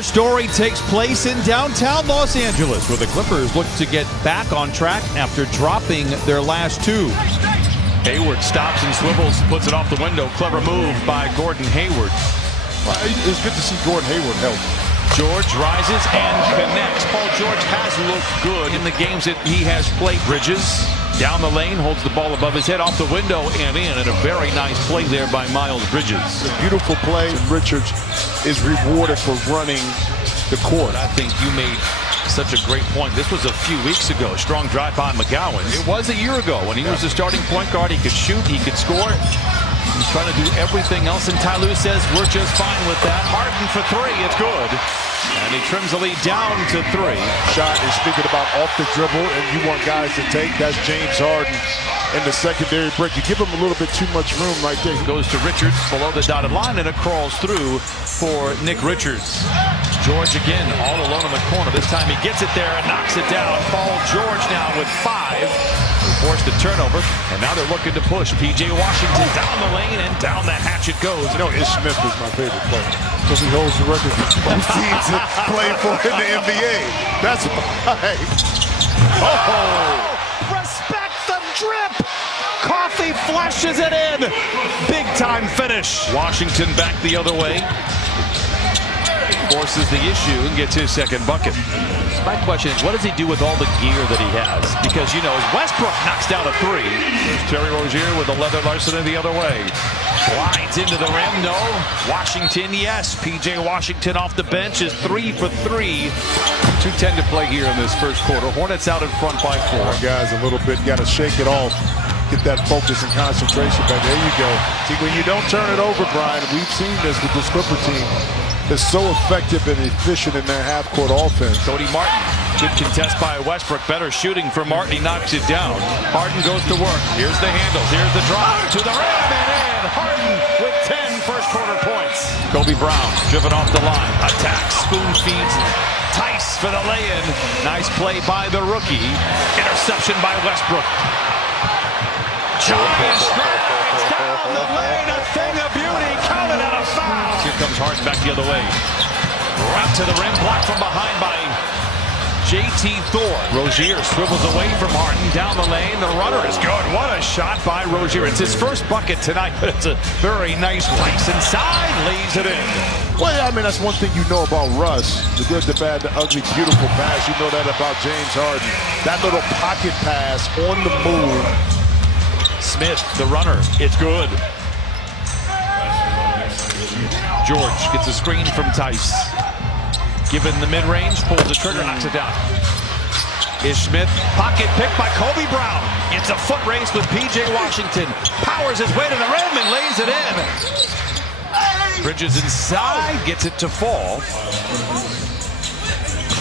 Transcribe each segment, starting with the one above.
Our story takes place in downtown Los Angeles, where the Clippers look to get back on track after dropping their last two. Hayward stops and swivels, puts it off the window. Clever move by Gordon Hayward. It's good to see Gordon Hayward healthy. George rises and connects. Paul George has looked good in the games that he has played. Bridges down the lane, holds the ball above his head, off the window and in. And a very nice play there by Miles Bridges. A beautiful play. Richards is rewarded for running the court. I think you made such a great point. This was a few weeks ago. Strong drive by McGowan. It was a year ago when he was the starting point guard. He could shoot, he could score. He's trying to do everything else, and Ty Lue says we're just fine with that. Harden for three, it's good. And he trims the lead down to three. Shot is speaking about off the dribble, and you want guys to take. That's James Harden in the secondary break. You give him a little bit too much room right there. Goes to Richards below the dotted line, and it crawls through for Nick Richards. George again all alone in the corner. This time he gets it there and knocks it down. Paul George now with 5. Forced the turnover, and now they're looking to push. P.J. Washington down the lane, and down the hatch it goes. You know, Ish Smith is my favorite player because he holds the record for most teams that play for in the NBA. That's right. Oh! Respect the drip! Coffee flashes it in. Big time finish. Washington back the other way. Forces the issue and gets his second bucket. My question is, what does he do with all the gear that he has? Because, you know, Westbrook knocks down a 3. Terry Rozier with a leather larceny the other way. Slides into the rim, no. Washington, yes. P.J. Washington off the bench is 3 for 3. 2:10 to play here in this first quarter. Hornets out in front by 4. Guys, a little bit, got to shake it off. Get that focus and concentration back. There you go. See, when you don't turn it over, Brian, we've seen this with this Clipper team. Is so effective and efficient in their half-court offense. Cody Martin, good contest by Westbrook. Better shooting for Martin. He knocks it down. Harden goes to work. Here's the handles. Here's the drive to the rim and in. Harden with 10 first-quarter points. Kobe Brown driven off the line. Attacks. Spoon feeds. Tice for the lay-in. Nice play by the rookie. Interception by Westbrook. Giant strides down the lane. A thing of beauty. Counted out a foul. Here comes Harden back the other way. Right to the rim, blocked from behind by J.T. Thor. Rozier swivels away from Harden, down the lane. The runner is good. What a shot by Rozier. It's his first bucket tonight, but it's a very nice place inside. Lays it in. Well, I mean, that's one thing you know about Russ. The good, the bad, the ugly, beautiful pass. You know that about James Harden. That little pocket pass on the move. Smith, the runner. It's good. George gets a screen from Tice. Given the mid-range, pulls the trigger, knocks it down. Ish Smith, pocket pick by Kobe Brown. It's a foot race with P.J. Washington. Powers his way to the rim and lays it in. Bridges inside, gets it to fall.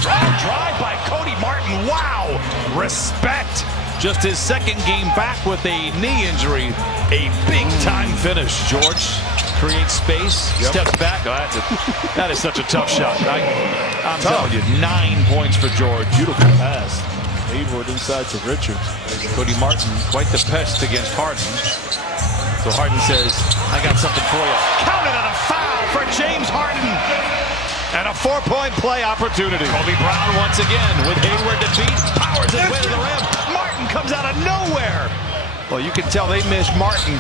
Drive by Cody Martin. Wow, respect. Just his second game back with a knee injury. A big-time finish. George creates space, steps back. Oh, that is such a tough shot. I'm telling you, 9 points for George. Beautiful pass. Hayward inside to Richards. Cody Martin, quite the pest against Harden. So Harden says, I got something for you. Counted on a foul for James Harden. And a 4-point play opportunity. Kobe Brown once again with Hayward to beat. Powers his way to the rim. Martin comes out of nowhere. Well, you can tell they missed Martin.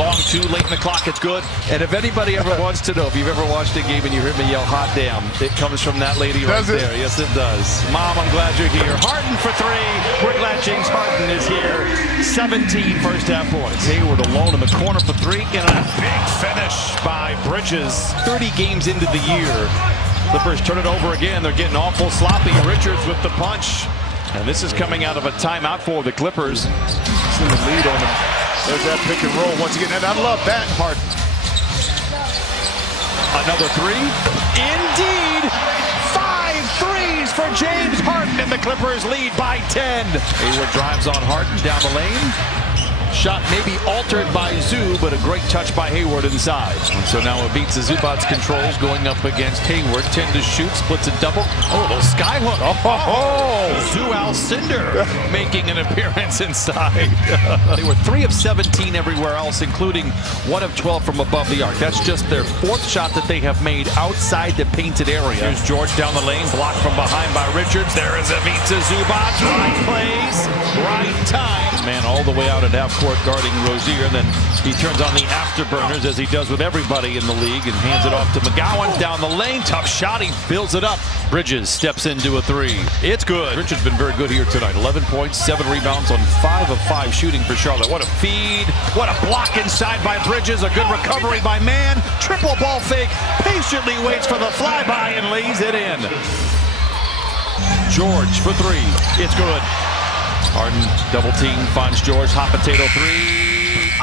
Long two, late in the clock, it's good. And if anybody ever wants to know, if you've ever watched a game and you heard me yell, hot damn, it comes from that lady right there. Yes, it does. Mom, I'm glad you're here. Harden for 3. We're glad James Harden is here. 17 first-half points. Hayward alone in the corner for 3. And a big finish by Bridges. 30 games into the year. Clippers turn it over again. They're getting awful sloppy. Richards with the punch. And this is coming out of a timeout for the Clippers. In the lead on him. There's that pick and roll once again, and I love that. Harden. Another 3. Indeed. 5 threes for James Harden, and the Clippers lead by 10. Hayward drives on Harden down the lane. Shot maybe altered by Zoo, but a great touch by Hayward inside. And so now it beats the Zubats controls going up against Hayward. 10 to shoot, splits a double. Oh, the skyhook. Zoo Alcindor making an appearance inside. They were 3 of 17 everywhere else, including 1 of 12 from above the arc. That's just their 4th shot that they have made outside the painted area. Here's George down the lane, blocked from behind by Richards. There is Ivica Zubac. Right plays, right time. Man all the way out at half court guarding Rozier. Then he turns on the afterburners as he does with everybody in the league and hands it off to McGowan down the lane. Tough shot. He builds it up. Bridges steps into a 3. It's good. Richards been very good here tonight. 11 points, 7 rebounds on 5 of 5 shooting for Charlotte. What a feed. What a block inside by Bridges. A good recovery by Mann. Triple ball fake. Patiently waits for the flyby and lays it in. George for 3. It's good. Harden double team finds George. Hot potato 3.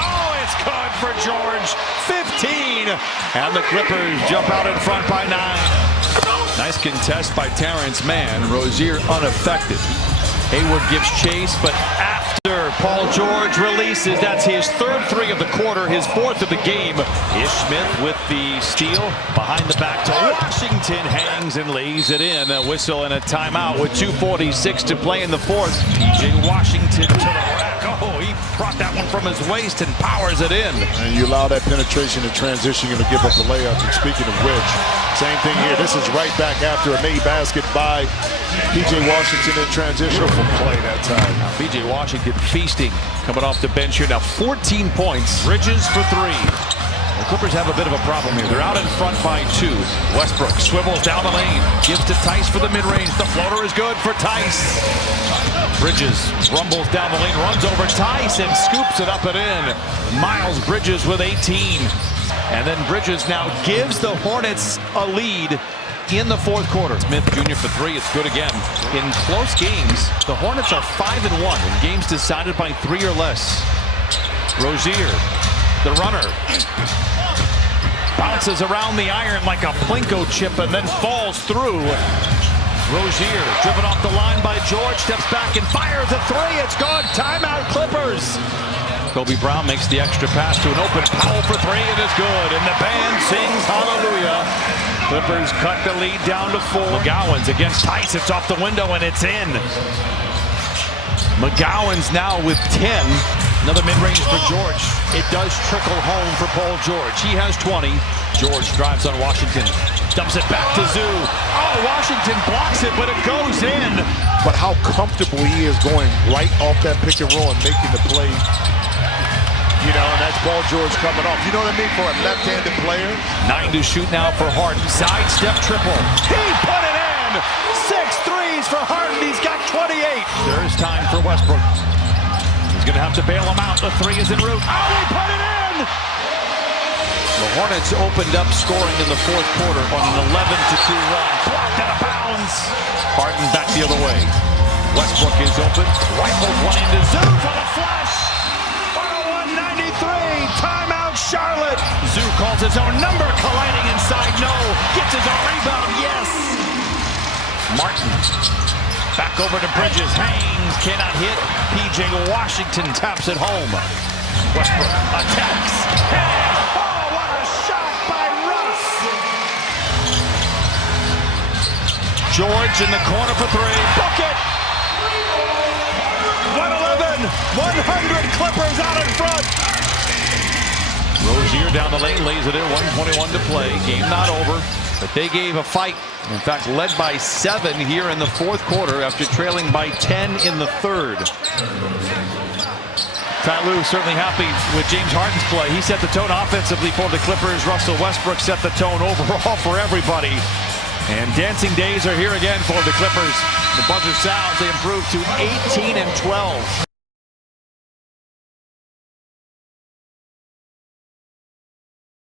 Oh, it's good for George. 15. And the Clippers jump out in front by 9. Nice contest by Terrence Mann. Rozier unaffected. Hayward gives chase, but after Paul George releases, that's his 3rd 3 of the quarter, his 4th of the game. Ish Smith with the steal. Behind the back to Washington. Hangs and lays it in. A whistle and a timeout with 2:46 to play in the 4th. PJ Washington to the rack. Oh, he brought that one from his waist and powers it in. And you allow that penetration and transition to give up the layup. And speaking of which, same thing here. This is right back after a made basket by PJ Washington in transition from play that time. Now PJ Washington feasting coming off the bench here. Now 14 points. Bridges for 3. The Clippers have a bit of a problem here. They're out in front by 2. Westbrook swivels down the lane. Gives to Tice for the mid-range. The floater is good for Tice. Bridges rumbles down the lane. Runs over Tice and scoops it up and in. Miles Bridges with 18. And then Bridges now gives the Hornets a lead in the 4th quarter. Smith Jr. for 3. It's good again. In close games, the Hornets are 5-1 in games decided by 3 or less. Rozier, the runner, bounces around the iron like a Plinko chip and then falls through. Rozier driven off the line by George, steps back and fires a 3. It's good. Timeout Clippers. Kobe Brown makes the extra pass to an open Powell for 3. It is good. And the band sings hallelujah. Clippers cut the lead down to 4. McGowan's against Tice. It's off the window and it's in. McGowan's now with 10. Another mid-range for George. It does trickle home for Paul George. He has 20. George drives on Washington. Dumps it back to Zoo. Oh, Washington blocks it, but it goes in. But how comfortable he is going right off that pick and roll and making the play. You know, and that's Paul George coming off. You know what I mean? For a left-handed player. 9 to shoot now for Harden. Sidestep triple. He put it in! 6 threes for Harden. He's got 28. There's time for Westbrook. He's going to have to bail him out. The 3 is en route. Oh, they put it in! The Hornets opened up scoring in the 4th quarter on an 11-2 run. Blocked out of bounds. Harden back the other way. Westbrook is open. Rifles one into Zoo for the flush. 101-93. Timeout Charlotte. Zoo calls his own number. Colliding inside. No. Gets his own rebound. Yes. Martin. Back over to Bridges. Hangs. Cannot hit. PJ Washington taps it home. Westbrook attacks. And George in the corner for 3. Book it! 111. 100 Clippers out in front. Rozier down the lane, lays it in. 1:21 to play. Game not over, but they gave a fight. In fact, led by 7 here in the 4th quarter after trailing by 10 in the 3rd. Ty Lue certainly happy with James Harden's play. He set the tone offensively for the Clippers. Russell Westbrook set the tone overall for everybody. And dancing days are here again for the Clippers. The buzzer sounds. They improve to 18-12.